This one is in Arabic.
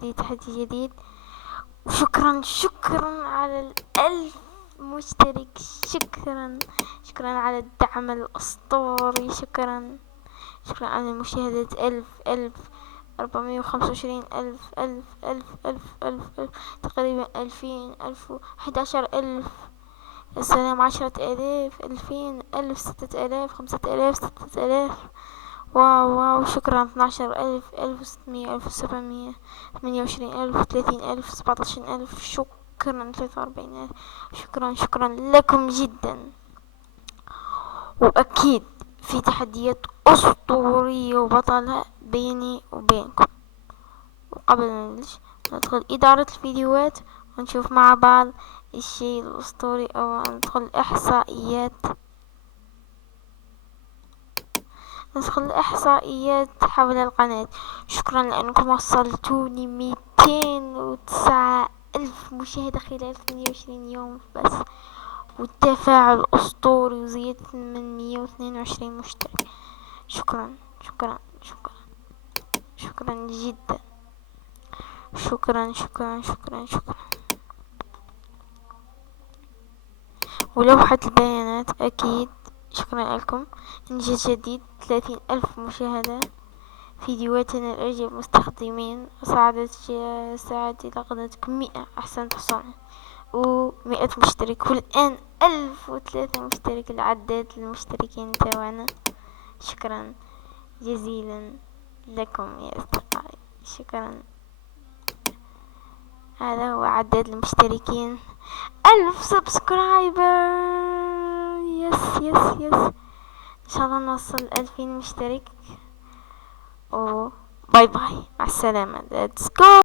جديد، تحدي جديد. وشكرا على 1000 مشترك. شكرا على الدعم الأسطوري. شكرا على المشاهدة. 425 ألف تقريبا 2000 11,000. السلام 10,000 2000 1000 6000 5000 6000. واو. شكرا 12,000 1600 1700 28,000 30,000 17,000. شكرا 43,000. شكرا لكم جدا. وأكيد في تحديات أسطورية وبطلة بيني وبينكم. وقبل ما ندخل إدارة الفيديوهات ونشوف مع بعض الشيء الأسطوري، أو ندخل الإحصائيات حول القناة. شكرا لأنكم وصلتوني 209 ألف مشاهدة خلال 28 يوم بس، والتفاعل أسطوري، وزيادة من 122 مشترك. شكرا جدا. شكرا. ولوحة البيانات أكيد شكرا لكم. إنجاز جديد 30,000 مشاهدة. فيديوهاتنا الأعجاب مستخدمين ساعدت لقناتكم 100 أحسن تصنيع و100 مشترك، والآن 1003 مشترك. العداد المشتركين تاعنا. شكرا جزيلا لكم يا أصدقائي. شكرا. هذا هو عداد المشتركين. 1000 سبسكرايبر. يس إن شاء الله نوصل 2000 مشترك. باي مع السلامة. Let's go.